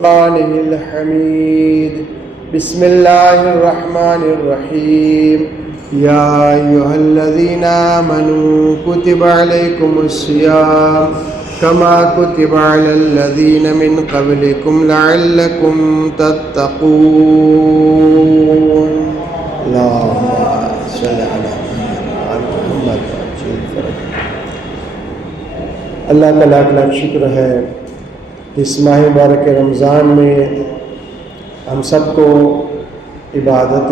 الرحمن الحميد بسم الله الرحمن الرحيم يا أيها الذين آمنوا كتب عليكم الصيام كما كتب على الذين من قبلكم لعلكم تتقون اللهم صل على محمد اللہ کا لاکھ لاکھ شکر ہے اس ماہ مبارک رمضان میں ہم سب کو عبادت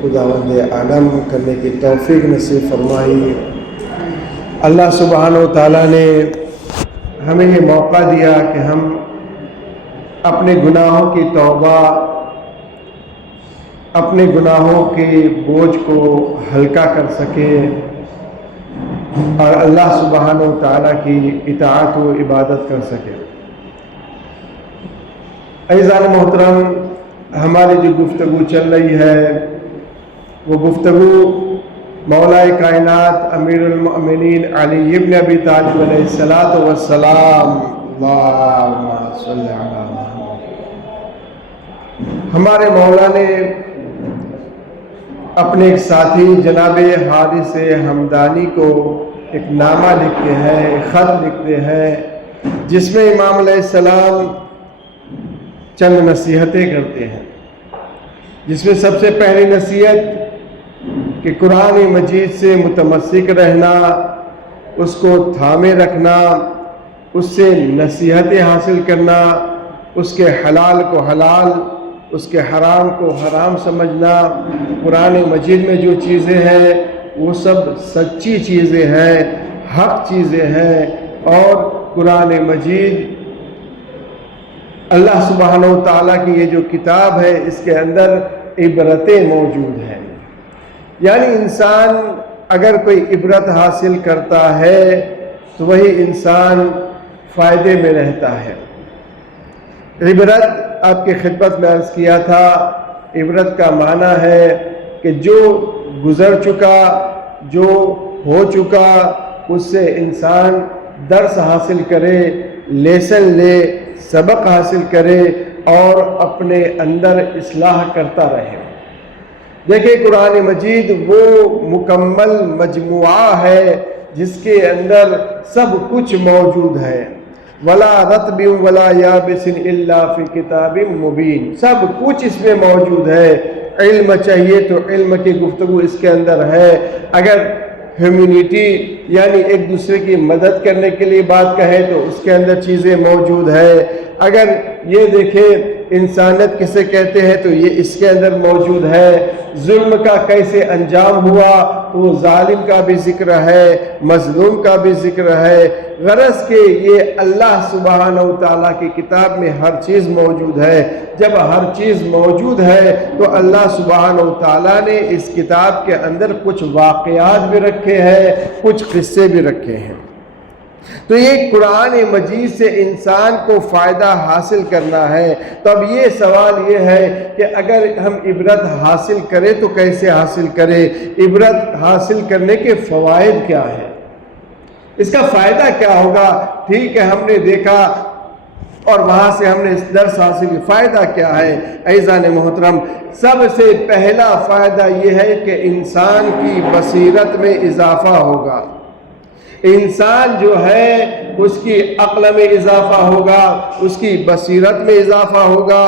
خداوند عالم کرنے کی توفیق نصیب فرمائی۔ اللہ سبحانہ و تعالیٰ نے ہمیں یہ موقع دیا کہ ہم اپنے گناہوں کی توبہ، اپنے گناہوں کے بوجھ کو ہلکا کر سکیں اور اللہ سبحانہ و تعالیٰ کی اطاعت و عبادت کر سکیں۔ عزیزان محترم، ہماری جو گفتگو چل رہی ہے وہ گفتگو مولا کائنات امیر المؤمنین علی ابن ابی طالب علیہ السلام اللہم صلی علی محمد، ہمارے مولا نے اپنے ایک ساتھی جناب حارث حمدانی کو ایک نامہ لکھتے ہیں، ایک خط لکھتے ہیں جس میں امام علیہ السلام چند نصیحتیں کرتے ہیں، جس میں سب سے پہلی نصیحت کہ قرآن مجید سے متمسک رہنا، اس کو تھامے رکھنا، اس سے نصیحتیں حاصل کرنا، اس کے حلال کو حلال، اس کے حرام کو حرام سمجھنا۔ قرآن مجید میں جو چیزیں ہیں وہ سب سچی چیزیں ہیں، حق چیزیں ہیں، اور قرآن مجید اللہ سبحانہ و تعالیٰ کی یہ جو کتاب ہے اس کے اندر عبرتیں موجود ہیں، یعنی انسان اگر کوئی عبرت حاصل کرتا ہے تو وہی انسان فائدے میں رہتا ہے۔ عبرت آپ کی خدمت میں عرض کیا تھا، عبرت کا معنی ہے کہ جو گزر چکا، جو ہو چکا، اس سے انسان درس حاصل کرے، لیسن لے، سبق حاصل کرے اور اپنے اندر اصلاح کرتا رہے۔ دیکھیں قرآن مجید وہ مکمل مجموعہ ہے جس کے اندر سب کچھ موجود ہے۔ وَلَا رَطْبٍ وَلَا يَابِسٍ إِلَّا فِي كِتَابٍ مُبِينٍ، سب کچھ اس میں موجود ہے۔ علم چاہیے تو علم کی گفتگو اس کے اندر ہے، اگر ہیومینٹی یعنی ایک دوسرے کی مدد کرنے کے لیے بات کہے تو اس کے اندر چیزیں موجود ہے، اگر یہ دیکھیں انسانیت کسے کہتے ہیں تو یہ اس کے اندر موجود ہے۔ ظلم کا کیسے انجام ہوا تو ظالم کا بھی ذکر ہے، مظلوم کا بھی ذکر ہے۔ غرض کہ یہ اللہ سبحانہ و تعالیٰ کی کتاب میں ہر چیز موجود ہے۔ جب ہر چیز موجود ہے تو اللہ سبحانہ و تعالیٰ نے اس کتاب کے اندر کچھ واقعات بھی رکھے ہیں، کچھ قصے بھی رکھے ہیں۔ تو یہ قرآن مجید سے انسان کو فائدہ حاصل کرنا ہے۔ تو اب یہ سوال یہ ہے کہ اگر ہم عبرت حاصل کریں تو کیسے حاصل کریں؟ عبرت حاصل کرنے کے فوائد کیا ہیں؟ اس کا فائدہ کیا ہوگا؟ ٹھیک ہے، ہم نے دیکھا اور وہاں سے ہم نے اس درس حاصل کیا، فائدہ کیا ہے؟ عزیزان محترم، سب سے پہلا فائدہ یہ ہے کہ انسان کی بصیرت میں اضافہ ہوگا۔ انسان جو ہے اس کی عقل میں اضافہ ہوگا، اس کی بصیرت میں اضافہ ہوگا۔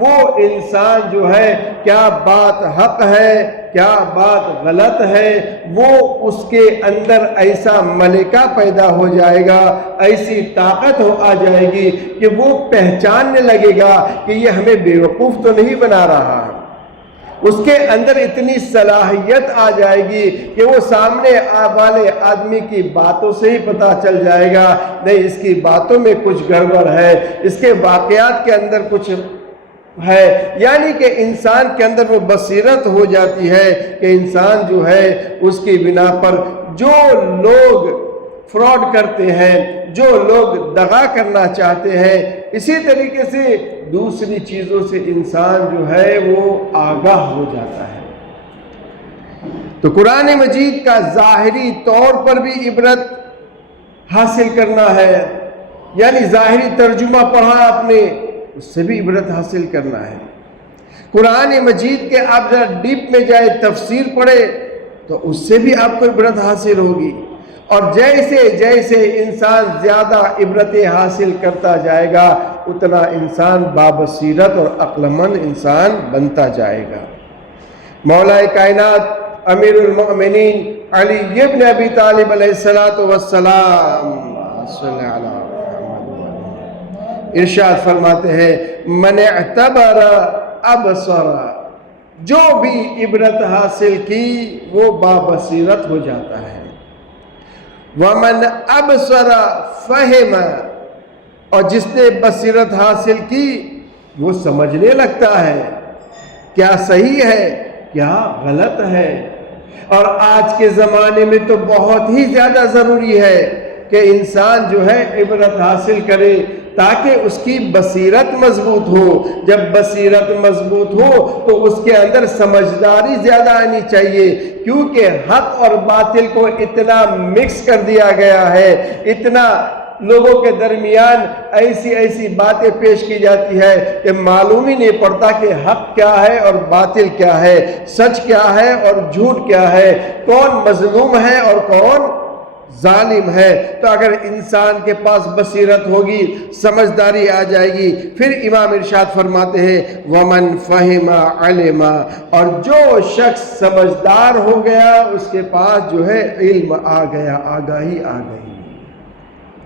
وہ انسان جو ہے کیا بات حق ہے، کیا بات غلط ہے، وہ اس کے اندر ایسا ملکہ پیدا ہو جائے گا، ایسی طاقت آ جائے گی کہ وہ پہچاننے لگے گا کہ یہ ہمیں بیوقوف تو نہیں بنا رہا ہے۔ اس کے اندر اتنی صلاحیت آ جائے گی کہ وہ سامنے والے آدمی کی باتوں سے ہی پتہ چل جائے گا، نہیں اس کی باتوں میں کچھ گڑبڑ ہے، اس کے واقعات کے اندر کچھ ہے۔ یعنی کہ انسان کے اندر وہ بصیرت ہو جاتی ہے کہ انسان جو ہے اس کی بنا پر جو لوگ فراڈ کرتے ہیں، جو لوگ دغا کرنا چاہتے ہیں، اسی طریقے سے دوسری چیزوں سے انسان جو ہے وہ آگاہ ہو جاتا ہے۔ تو قرآن مجید کا ظاہری طور پر بھی عبرت حاصل کرنا ہے، یعنی ظاہری ترجمہ پڑھا آپ نے، اس سے بھی عبرت حاصل کرنا ہے۔ قرآن مجید کے آپ ذرا ڈیپ میں جائے، تفسیر پڑھے تو اس سے بھی آپ کو عبرت حاصل ہوگی۔ اور جیسے جیسے انسان زیادہ عبرتیں حاصل کرتا جائے گا اتنا انسان بابصیرت اور عقلمند انسان بنتا جائے گا۔ مولا کائنات امیر المؤمنین علی ابن ابی طالب علیہ السلام ارشاد فرماتے ہیں من اعتبر ابصر، جو بھی عبرت حاصل کی وہ بابصیرت ہو جاتا ہے۔ ومن ابصر فہم، اور جس نے بصیرت حاصل کی وہ سمجھنے لگتا ہے کیا صحیح ہے کیا غلط ہے۔ اور آج کے زمانے میں تو بہت ہی زیادہ ضروری ہے کہ انسان جو ہے عبرت حاصل کرے تاکہ اس کی بصیرت مضبوط ہو۔ جب بصیرت مضبوط ہو تو اس کے اندر سمجھداری زیادہ آنی چاہیے، کیونکہ حق اور باطل کو اتنا مکس کر دیا گیا ہے، اتنا لوگوں کے درمیان ایسی باتیں پیش کی جاتی ہے کہ معلوم ہی نہیں پڑتا کہ حق کیا ہے اور باطل کیا ہے، سچ کیا ہے اور جھوٹ کیا ہے، کون مظلوم ہے اور کون ظالم ہے۔ تو اگر انسان کے پاس بصیرت ہوگی، سمجھداری آ جائے گی، پھر امام ارشاد فرماتے ہیں ومن فہم علم، اور جو شخص سمجھدار ہو گیا اس کے پاس جو ہے علم آ گیا، آگاہی آ گئی۔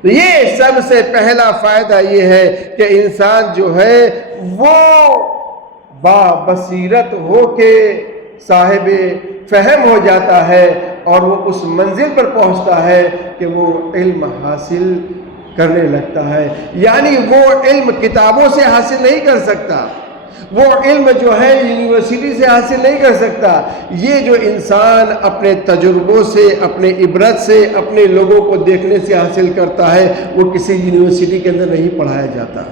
تو یہ سب سے پہلا فائدہ یہ ہے کہ انسان جو ہے وہ بصیرت ہو کے صاحب فہم ہو جاتا ہے اور وہ اس منزل پر پہنچتا ہے کہ وہ علم حاصل کرنے لگتا ہے۔ یعنی وہ علم کتابوں سے حاصل نہیں کر سکتا، وہ علم جو ہے یونیورسٹی سے حاصل نہیں کر سکتا۔ یہ جو انسان اپنے تجربوں سے، اپنے عبرت سے، اپنے لوگوں کو دیکھنے سے حاصل کرتا ہے، وہ کسی یونیورسٹی کے اندر نہیں پڑھایا جاتا،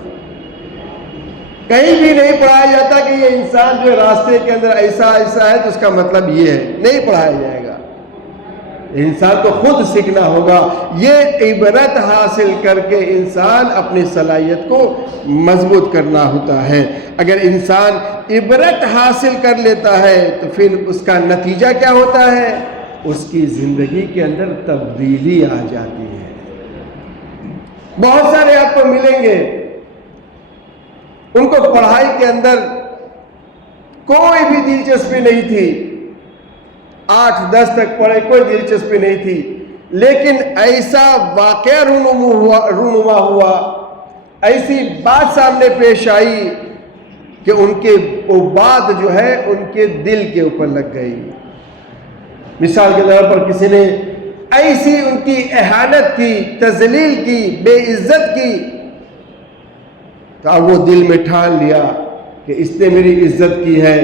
کہیں بھی نہیں پڑھایا جاتا کہ یہ انسان جو راستے کے اندر ایسا ہے تو اس کا مطلب یہ ہے، نہیں پڑھایا جائے گا۔ انسان کو خود سیکھنا ہوگا۔ یہ عبرت حاصل کر کے انسان اپنی صلاحیت کو مضبوط کرنا ہوتا ہے۔ اگر انسان عبرت حاصل کر لیتا ہے تو پھر اس کا نتیجہ کیا ہوتا ہے؟ اس کی زندگی کے اندر تبدیلی آ جاتی ہے۔ بہت سارے آپ کو ملیں گے، ان کو پڑھائی کے اندر کوئی بھی دلچسپی نہیں تھی، 8-10 تک پڑھے، کوئی دلچسپی نہیں تھی، لیکن ایسا واقعہ رونما ہوا، ایسی بات سامنے پیش آئی کہ ان کے وہ بات جو ہے ان کے دل کے اوپر لگ گئی۔ مثال کے طور پر کسی نے ایسی ان کی اہانت کی، تذلیل کی، بے عزت کی، تو اب وہ دل میں ٹھان لیا کہ اس نے میری عزت کی ہے،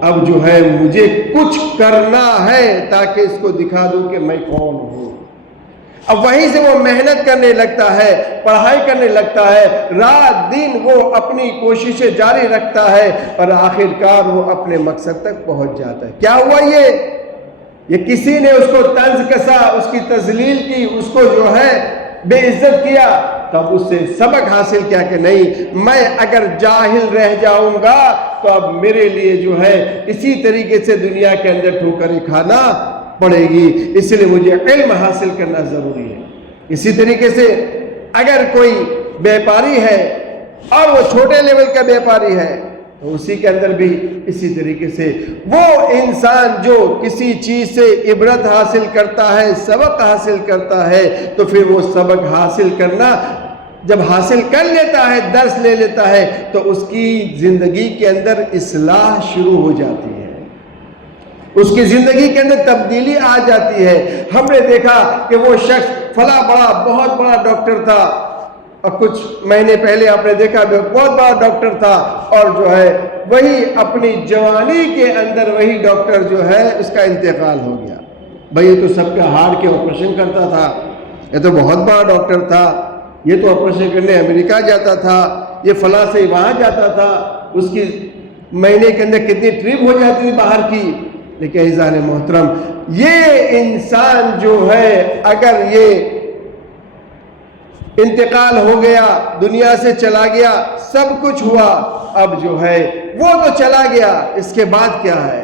اب جو ہے مجھے کچھ کرنا ہے تاکہ اس کو دکھا دوں کہ میں کون ہوں۔ اب وہیں سے وہ محنت کرنے لگتا ہے، پڑھائی کرنے لگتا ہے، رات دن وہ اپنی کوششیں جاری رکھتا ہے اور آخرکار وہ اپنے مقصد تک پہنچ جاتا ہے۔ کیا ہوا؟ یہ کسی نے اس کو طنز کسا، اس کی تذلیل کی، اس کو جو ہے بے عزت کیا، تب اس سے سبق حاصل کیا کہ نہیں، میں اگر جاہل رہ جاؤں گا تو اب میرے لیے جو ہے اسی طریقے سے دنیا کے اندر ٹھوکریں کھانا پڑے گی، اس لیے مجھے علم حاصل کرنا ضروری ہے۔ اسی طریقے سے اگر کوئی بیپاری ہے اور وہ چھوٹے لیول کا بیپاری ہے تو اسی کے اندر بھی اسی طریقے سے وہ انسان جو کسی چیز سے عبرت حاصل کرتا ہے، سبق حاصل کرتا ہے، تو پھر وہ سبق حاصل کرنا جب حاصل کر لیتا ہے، درس لے لیتا ہے، تو اس کی زندگی کے اندر اصلاح شروع ہو جاتی ہے، اس کی زندگی کے اندر تبدیلی آ جاتی ہے۔ ہم نے دیکھا کہ وہ شخص فلاں بہت بڑا ڈاکٹر تھا، اور کچھ مہینے پہلے آپ نے دیکھا بہت بڑا ڈاکٹر تھا، اور جو ہے وہی اپنی جوانی کے اندر وہی ڈاکٹر جو ہے اس کا انتقال ہو گیا۔ بھئی یہ تو سب کا ہارٹ کے آپریشن کرتا تھا، یہ تو بہت بڑا ڈاکٹر تھا، یہ تو آپریشن کرنے امریکہ جاتا تھا، یہ فلاں سے وہاں جاتا تھا، اس کی مہینے کے اندر کتنی ٹرپ ہو جاتی تھی باہر کی۔ لیکن عزیزان محترم، یہ انسان جو ہے اگر یہ انتقال ہو گیا، دنیا سے چلا گیا، سب کچھ ہوا، اب جو ہے وہ تو چلا گیا، اس کے بعد کیا ہے؟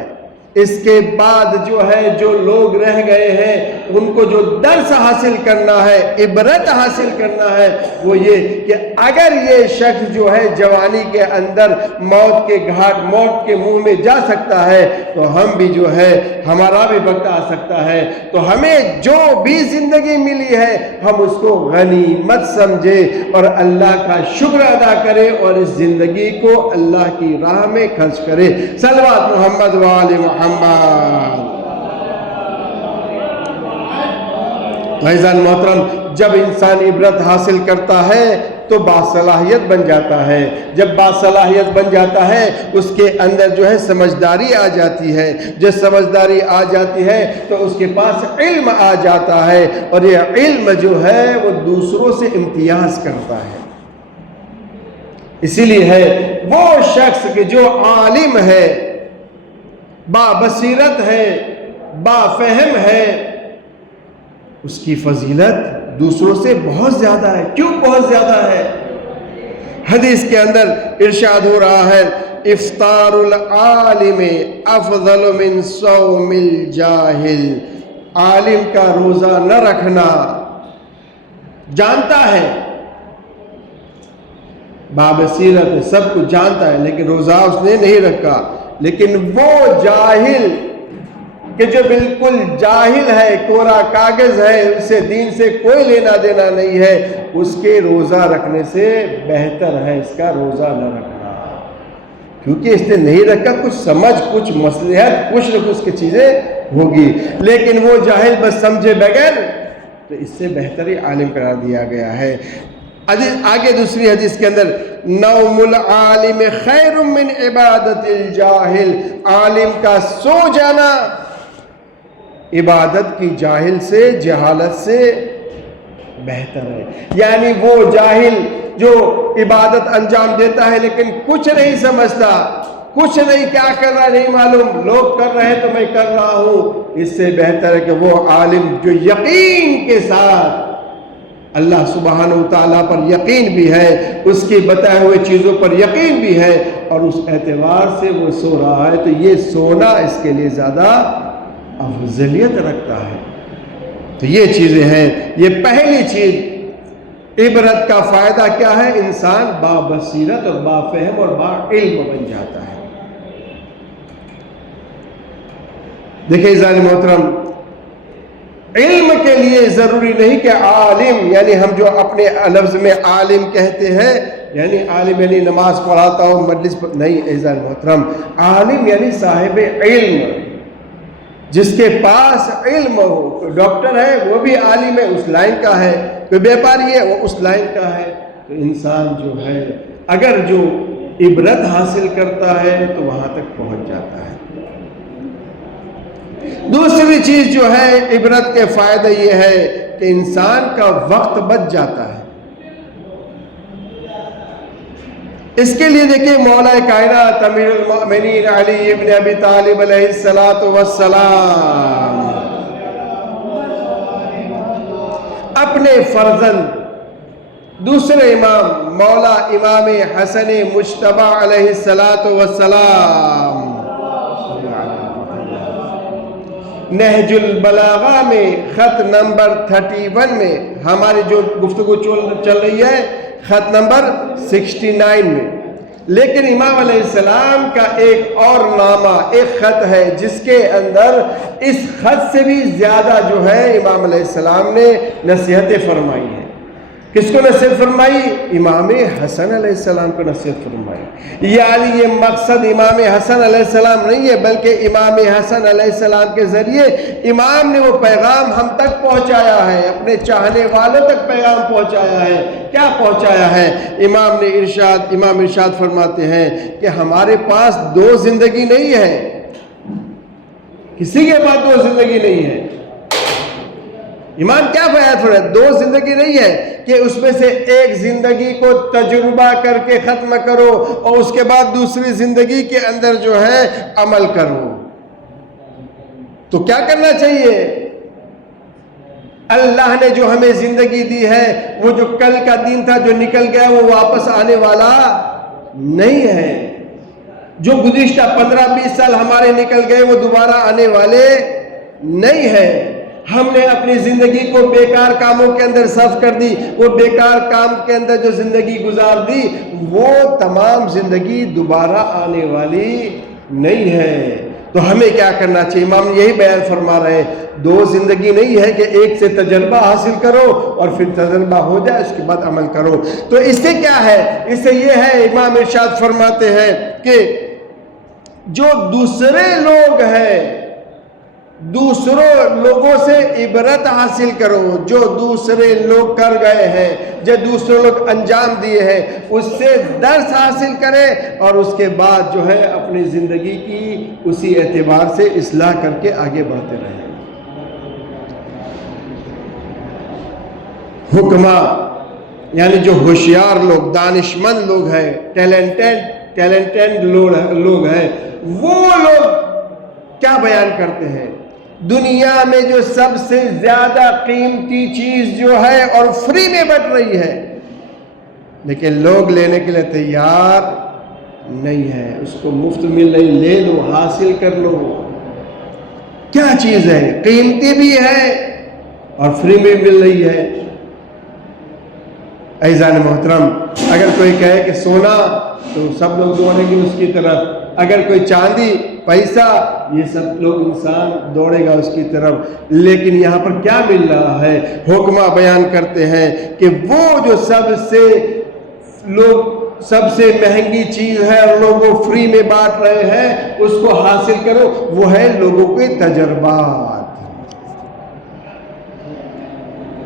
اس کے بعد جو ہے جو لوگ رہ گئے ہیں ان کو جو درس حاصل کرنا ہے، عبرت حاصل کرنا ہے، وہ یہ کہ اگر یہ شخص جو ہے جوانی کے اندر موت کے گھاٹ، موت کے منہ میں جا سکتا ہے تو ہم بھی جو ہے ہمارا بھی وقت آ سکتا ہے، تو ہمیں جو بھی زندگی ملی ہے ہم اس کو غنیمت سمجھے اور اللہ کا شکر ادا کرے اور اس زندگی کو اللہ کی راہ میں خرچ کرے۔ صلوات محمد و آل محمد۔ عزیزان محترم، جب انسان عبرت حاصل کرتا ہے تو باصلاحیت بن جاتا ہے، جب باصلاحیت بن جاتا ہے اس کے اندر جو ہے سمجھداری آ جاتی ہے، جب سمجھداری آ جاتی ہے تو اس کے پاس علم آ جاتا ہے، اور یہ علم جو ہے وہ دوسروں سے امتیاز کرتا ہے۔ اسی لیے ہے وہ شخص کہ جو عالم ہے، با بصیرت ہے، با فہم ہے، اس کی فضیلت دوسروں سے بہت زیادہ ہے۔ کیوں بہت زیادہ ہے؟ حدیث کے اندر ارشاد ہو رہا ہے، افطار العالم افضل من صوم الجاہل، عالم کا روزہ نہ رکھنا، جانتا ہے، بابصیرت سب کچھ جانتا ہے لیکن روزہ اس نے نہیں رکھا، لیکن وہ جاہل کہ جو بالکل جاہل ہے، کورا کاغذ ہے، اسے دین سے کوئی لینا دینا نہیں ہے، اس کے روزہ رکھنے سے بہتر ہے اس کا روزہ نہ رکھنا، کیونکہ اس نے نہیں رکھا، کچھ سمجھ، کچھ مصلحت، کچھ نہ کچھ کی چیزیں ہوگی، لیکن وہ جاہل بس سمجھے بغیر، تو اس سے بہتر ہی عالم قرار دیا گیا ہے۔ آگے دوسری حدیث کے اندر، نوم العالم خیر من عبادت الجاہل، عالم کا سو جانا عبادت کی جاہل سے، جہالت سے بہتر ہے۔ یعنی وہ جاہل جو عبادت انجام دیتا ہے لیکن کچھ نہیں سمجھتا، کچھ نہیں، کیا کر رہا ہے نہیں معلوم، لوگ کر رہے ہیں تو میں کر رہا ہوں، اس سے بہتر ہے کہ وہ عالم جو یقین کے ساتھ اللہ سبحانہ وتعالیٰ پر یقین بھی ہے، اس کی بتائے ہوئے چیزوں پر یقین بھی ہے، اور اس اعتبار سے وہ سو رہا ہے، تو یہ سونا اس کے لیے زیادہ افضلیت رکھتا ہے۔ تو یہ چیزیں ہیں، یہ پہلی چیز عبرت کا فائدہ کیا ہے؟ انسان با بصیرت اور با فہم اور با علم بن جاتا ہے۔ دیکھیں عزیزان محترم، علم کے لیے ضروری نہیں کہ عالم، یعنی ہم جو اپنے لفظ میں عالم کہتے ہیں یعنی عالم یعنی نماز پڑھاتا ہو، مجلس پر نہیں، عزیزان محترم، عالم یعنی صاحب علم، جس کے پاس علم ہو۔ ڈاکٹر ہے وہ بھی عالم ہے، اس لائن کا ہے، کوئی بیپاری ہے وہ اس لائن کا ہے۔ تو انسان جو ہے اگر جو عبرت حاصل کرتا ہے تو وہاں تک پہنچ جاتا ہے۔ دوسری چیز جو ہے عبرت کے فائدہ یہ ہے کہ انسان کا وقت بچ جاتا ہے۔ اس کے لیے دیکھیں مولا کائنات امیر المؤمنین علی ابن ابی طالب علیہ السلام اپنے فرزند دوسرے امام مولا امام حسن مجتبی علیہ السلام نہج البلاغہ میں خط نمبر 31 میں، ہماری جو گفتگو چل رہی ہے خط نمبر 69 میں، لیکن امام علیہ السلام کا ایک اور نامہ، ایک خط ہے جس کے اندر اس خط سے بھی زیادہ جو ہے امام علیہ السلام نے نصیحتیں فرمائی ہیں۔ کس کو نصیحت فرمائی؟ امام حسن علیہ السلام کو نصیحت فرمائی۔ یعنی یہ مقصد امام حسن علیہ السلام نہیں ہے، بلکہ امام حسن علیہ السلام کے ذریعے امام نے وہ پیغام ہم تک پہنچایا ہے، اپنے چاہنے والوں تک پیغام پہنچایا ہے۔ کیا پہنچایا ہے؟ امام ارشاد فرماتے ہیں کہ ہمارے پاس دو زندگی نہیں ہے، کسی کے پاس دو زندگی نہیں ہے۔ ایمان کیا بیان ہے؟ دو زندگی نہیں ہے کہ اس میں سے ایک زندگی کو تجربہ کر کے ختم کرو اور اس کے بعد دوسری زندگی کے اندر جو ہے عمل کرو۔ تو کیا کرنا چاہیے؟ اللہ نے جو ہمیں زندگی دی ہے وہ جو کل کا دن تھا جو نکل گیا وہ واپس آنے والا نہیں ہے. جو گزشتہ 15-20 سال ہمارے نکل گئے وہ دوبارہ آنے والے نہیں ہیں. ہم نے اپنی زندگی کو بیکار کاموں کے اندر صرف کر دی. وہ بیکار کام کے اندر جو زندگی گزار دی وہ تمام زندگی دوبارہ آنے والی نہیں ہے. تو ہمیں کیا کرنا چاہیے؟ امام یہی بیان فرما رہے ہیں 2 زندگی نہیں ہے کہ ایک سے تجربہ حاصل کرو اور پھر تجربہ ہو جائے اس کے بعد عمل کرو. تو اس سے کیا ہے؟ اس سے یہ ہے، امام ارشاد فرماتے ہیں کہ جو دوسرے لوگ ہیں دوسروں لوگوں سے عبرت حاصل کرو. جو دوسرے لوگ کر گئے ہیں، جو دوسرے لوگ انجام دیے ہیں اس سے درس حاصل کرے اور اس کے بعد جو ہے اپنی زندگی کی اسی اعتبار سے اصلاح کر کے آگے بڑھتے رہیں. حکما یعنی جو ہوشیار لوگ، دانشمند لوگ ہیں، ٹیلنٹڈ لوگ ہیں، وہ لوگ کیا بیان کرتے ہیں؟ دنیا میں جو سب سے زیادہ قیمتی چیز جو ہے اور فری میں بٹ رہی ہے لیکن لوگ لینے کے لیے تیار نہیں ہے، اس کو مفت مل رہی، لے لو، حاصل کر لو. کیا چیز ہے؟ قیمتی بھی ہے اور فری میں مل رہی ہے. عزیزان محترم، اگر کوئی کہے کہ سونا تو سب لوگ دوڑیں گے اس کی طرف، اگر کوئی چاندی، پیسہ، یہ سب لوگ انسان دوڑے گا اس کی طرف. لیکن یہاں پر کیا مل رہا ہے؟ حکمہ بیان کرتے ہیں کہ وہ جو سب سے مہنگی چیز ہے اور لوگوں فری میں بانٹ رہے ہیں اس کو حاصل کرو، وہ ہے لوگوں کے تجربات.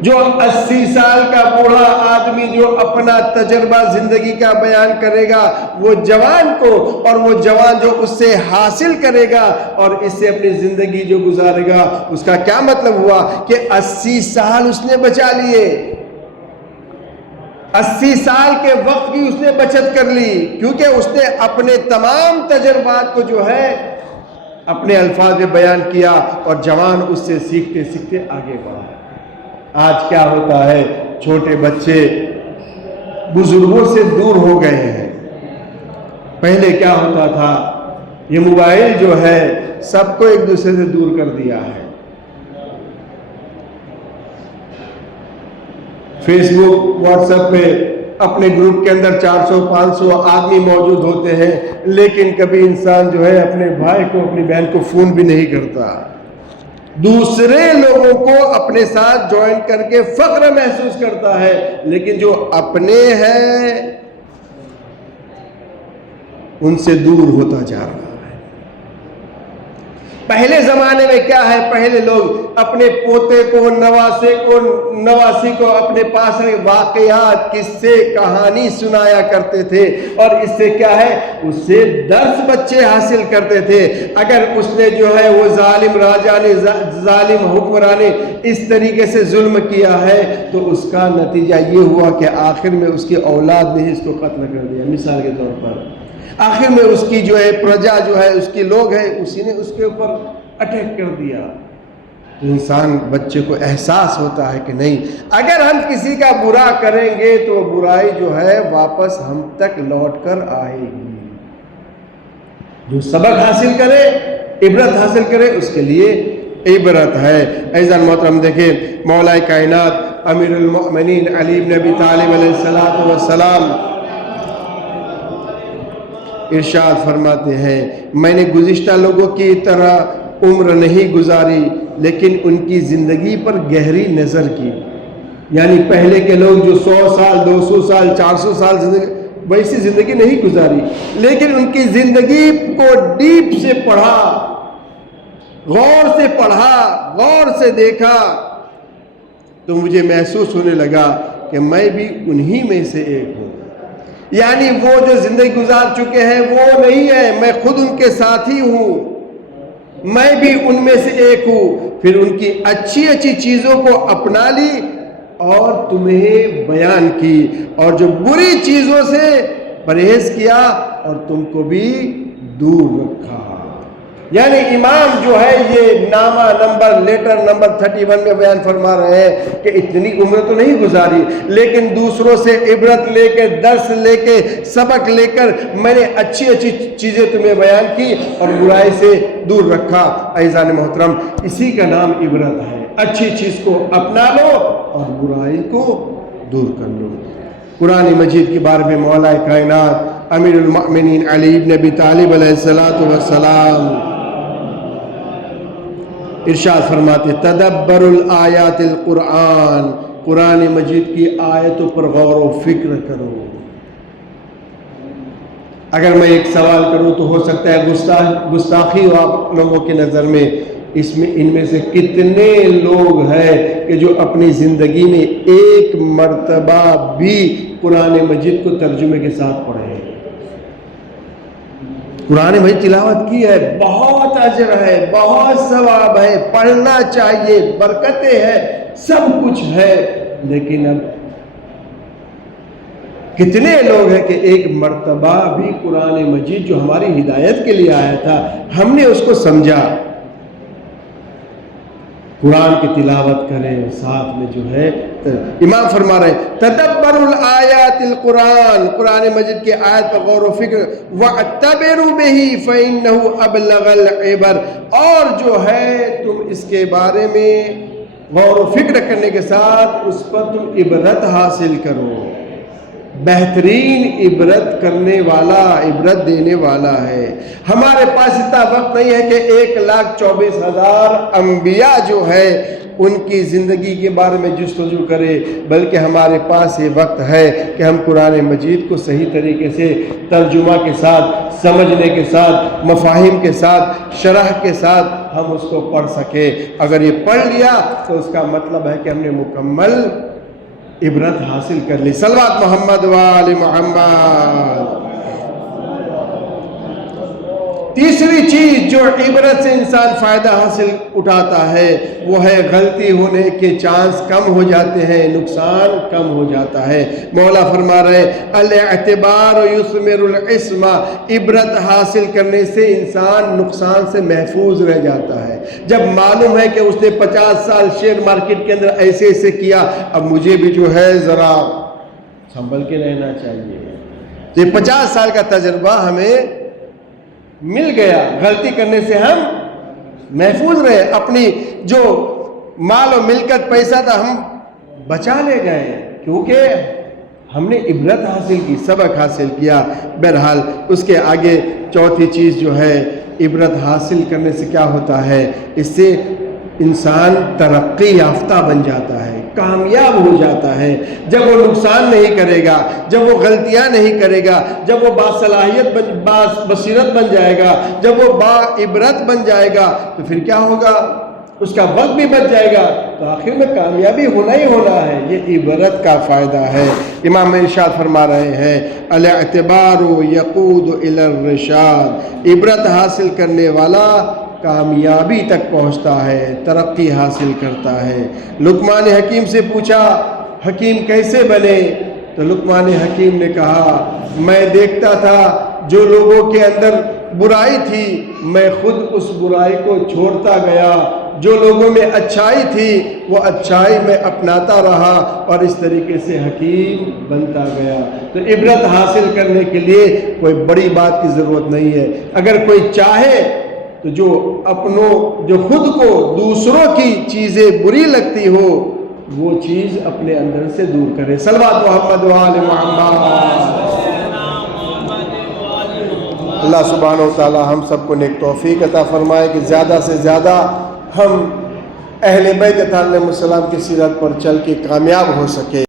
جو 80 سال کا بوڑھا آدمی جو اپنا تجربہ زندگی کا بیان کرے گا وہ جوان کو، اور وہ جوان جو اس سے حاصل کرے گا اور اس سے اپنی زندگی جو گزارے گا، اس کا کیا مطلب ہوا کہ 80 سال اس نے بچا لیے. 80 سال کے وقت کی اس نے بچت کر لی کیونکہ اس نے اپنے تمام تجربات کو جو ہے اپنے الفاظ میں بیان کیا اور جوان اس سے سیکھتے سیکھتے آگے بڑھا. آج کیا ہوتا ہے؟ چھوٹے بچے بزرگوں سے دور ہو گئے ہیں. پہلے کیا ہوتا تھا؟ یہ موبائل جو ہے سب کو ایک دوسرے سے دور کر دیا ہے. فیس بک، واٹس ایپ پہ اپنے گروپ کے اندر 400-500 آدمی موجود ہوتے ہیں لیکن کبھی انسان جو ہے اپنے بھائی کو، اپنی بہن کو فون بھی نہیں کرتا. دوسرے لوگوں کو اپنے ساتھ جوائن کر کے فخر محسوس کرتا ہے لیکن جو اپنے ہیں ان سے دور ہوتا جا رہا ہے. پہلے زمانے میں کیا ہے؟ پہلے لوگ اپنے پوتے کو، نواسی کو اپنے پاس واقعات، قصے، کہانی سنایا کرتے تھے اور اس سے کیا ہے؟ اس سے درس بچے حاصل کرتے تھے. اگر اس نے جو ہے وہ ظالم راجا نے، ظالم حکمران نے اس طریقے سے ظلم کیا ہے تو اس کا نتیجہ یہ ہوا کہ آخر میں اس کی اولاد نے اس کو قتل کر دیا. مثال کے طور پر آخر میں اس کی جو ہے پرجا جو ہے، اس کی لوگ ہیں، اسی نے اس کے اوپر اٹیک کر دیا. تو انسان، بچے کو احساس ہوتا ہے کہ نہیں، اگر ہم کسی کا برا کریں گے تو برائی جو ہے واپس ہم تک لوٹ کر آئے گی. جو سبق حاصل کرے، عبرت حاصل کرے، اس کے لیے عبرت ہے. عزیزان محترم، دیکھیں مولا کائنات امیر المؤمنین علی بن ابی طالب علیہ السلام ارشاد فرماتے ہیں، میں نے گزشتہ لوگوں کی طرح عمر نہیں گزاری لیکن ان کی زندگی پر گہری نظر کی. یعنی پہلے کے لوگ جو 100 سال 200 سال 400 سال ویسی زندگی نہیں گزاری لیکن ان کی زندگی کو ڈیپ سے پڑھا، غور سے پڑھا، غور سے دیکھا تو مجھے محسوس ہونے لگا کہ میں بھی انہی میں سے ایک ہوں. یعنی وہ جو زندگی گزار چکے ہیں وہ نہیں ہے، میں خود ان کے ساتھی ہوں، میں بھی ان میں سے ایک ہوں. پھر ان کی اچھی اچھی چیزوں کو اپنا لی اور تمہیں بیان کی، اور جو بری چیزوں سے پرہیز کیا اور تم کو بھی دور رکھا. یعنی امام جو ہے یہ نامہ نمبر لیٹر نمبر 31 میں بیان فرما رہے ہیں کہ اتنی عمر تو نہیں گزاری، لیکن دوسروں سے عبرت لے کے، درس لے کے، سبق لے کر میں نے اچھی اچھی چیزیں تمہیں بیان کی اور برائی سے دور رکھا۔ عزیزان محترم، اسی کا نام عبرت ہے، اچھی چیز کو اپنا لو اور برائی کو دور کر لو۔ قرآن مجید کے بارے میں مولا کائنات امیر المؤمنین علی بن ابی طالب علیہ السلام ارشاد فرماتے تدبر الآیات القرآن، قرآن مجید کی آیتوں پر غور و فکر کرو۔ اگر میں ایک سوال کروں تو ہو سکتا ہے گستاخی ہو آپ لوگوں کی نظر میں، ان میں سے کتنے لوگ ہیں کہ جو اپنی زندگی میں ایک مرتبہ بھی قرآن مجید کو ترجمے کے ساتھ پڑھے ہیں؟ قرآن مجید تلاوت کی ہے، بہت اجر ہے، بہت ثواب ہے، پڑھنا چاہیے، برکتیں ہیں، سب کچھ ہے، لیکن اب کتنے لوگ ہیں کہ ایک مرتبہ بھی قرآن مجید جو ہماری ہدایت کے لیے آیا تھا ہم نے اس کو سمجھا، قرآن کی تلاوت کریں، ساتھ میں جو ہے امام فرما رہے ہیں تدبر الآیات القرآن، قرآن مجید کی آیت پر غور و فکر، وَاعْتَبِرُوا بِهِ فَإِنَّهُ أَبْلَغَ الْعِبَرِ، اور جو ہے تم اس کے بارے میں غور و فکر کرنے کے ساتھ اس پر تم عبرت حاصل کرو۔ بہترین عبرت کرنے والا، عبرت دینے والا ہے۔ ہمارے پاس اتنا وقت نہیں ہے کہ 1,24,000 انبیاء جو ہے ان کی زندگی کے بارے میں جستجو کرے، بلکہ ہمارے پاس یہ وقت ہے کہ ہم قرآن مجید کو صحیح طریقے سے ترجمہ کے ساتھ، سمجھنے کے ساتھ، مفاہیم کے ساتھ، شرح کے ساتھ ہم اس کو پڑھ سکیں۔ اگر یہ پڑھ لیا تو اس کا مطلب ہے کہ ہم نے مکمل عبرت حاصل کر لی۔ صلوات محمد و آل محمد۔ تیسری چیز جو عبرت سے انسان فائدہ حاصل اٹھاتا ہے وہ ہے غلطی ہونے کے چانس کم ہو جاتے ہیں، نقصان کم ہو جاتا ہے۔ مولا فرما رہے الاعتبار یثمر العصم، عبرت حاصل کرنے سے انسان نقصان سے محفوظ رہ جاتا ہے۔ جب معلوم ہے کہ اس نے 50 سال شیئر مارکیٹ کے اندر ایسے ایسے کیا، اب مجھے بھی جو ہے ذرا سنبھل کے رہنا چاہیے، یہ 50 سال کا تجربہ ہمیں مل گیا، غلطی کرنے سے ہم محفوظ رہے، اپنی جو مال و ملکت پیسہ تھا ہم بچا لے گئے، کیونکہ ہم نے عبرت حاصل کی، سبق حاصل کیا۔ بہرحال اس کے آگے چوتھی چیز جو ہے عبرت حاصل کرنے سے کیا ہوتا ہے، اس سے انسان ترقی یافتہ بن جاتا ہے، کامیاب ہو جاتا ہے۔ جب وہ نقصان نہیں کرے گا، جب وہ غلطیاں نہیں کرے گا، جب وہ باصلاحیت بصیرت بن جائے گا، جب وہ باعبرت بن جائے گا تو پھر کیا ہوگا، اس کا وقت بھی بچ جائے گا، تو آخر میں کامیابی ہونا ہی ہونا ہے۔ یہ عبرت کا فائدہ ہے۔ امام ارشاد فرما رہے ہیں الاعتبار یقود الی الرشاد، عبرت حاصل کرنے والا کامیابی تک پہنچتا ہے، ترقی حاصل کرتا ہے۔ لقمان حکیم سے پوچھا حکیم کیسے بنے، تو لقمان حکیم نے کہا میں دیکھتا تھا جو لوگوں کے اندر برائی تھی میں خود اس برائی کو چھوڑتا گیا، جو لوگوں میں اچھائی تھی وہ اچھائی میں اپناتا رہا اور اس طریقے سے حکیم بنتا گیا۔ تو عبرت حاصل کرنے کے لیے کوئی بڑی بات کی ضرورت نہیں ہے۔ اگر کوئی چاہے تو جو خود کو دوسروں کی چیزیں بری لگتی ہو وہ چیز اپنے اندر سے دور کرے۔ صلوات محمد و آل محمد۔ اللہ سبحانہ و تعالی ہم سب کو نیک توفیق عطا فرمائے کہ زیادہ سے زیادہ ہم اہل بیت علیہ السلام کی سیرت پر چل کے کامیاب ہو سکے۔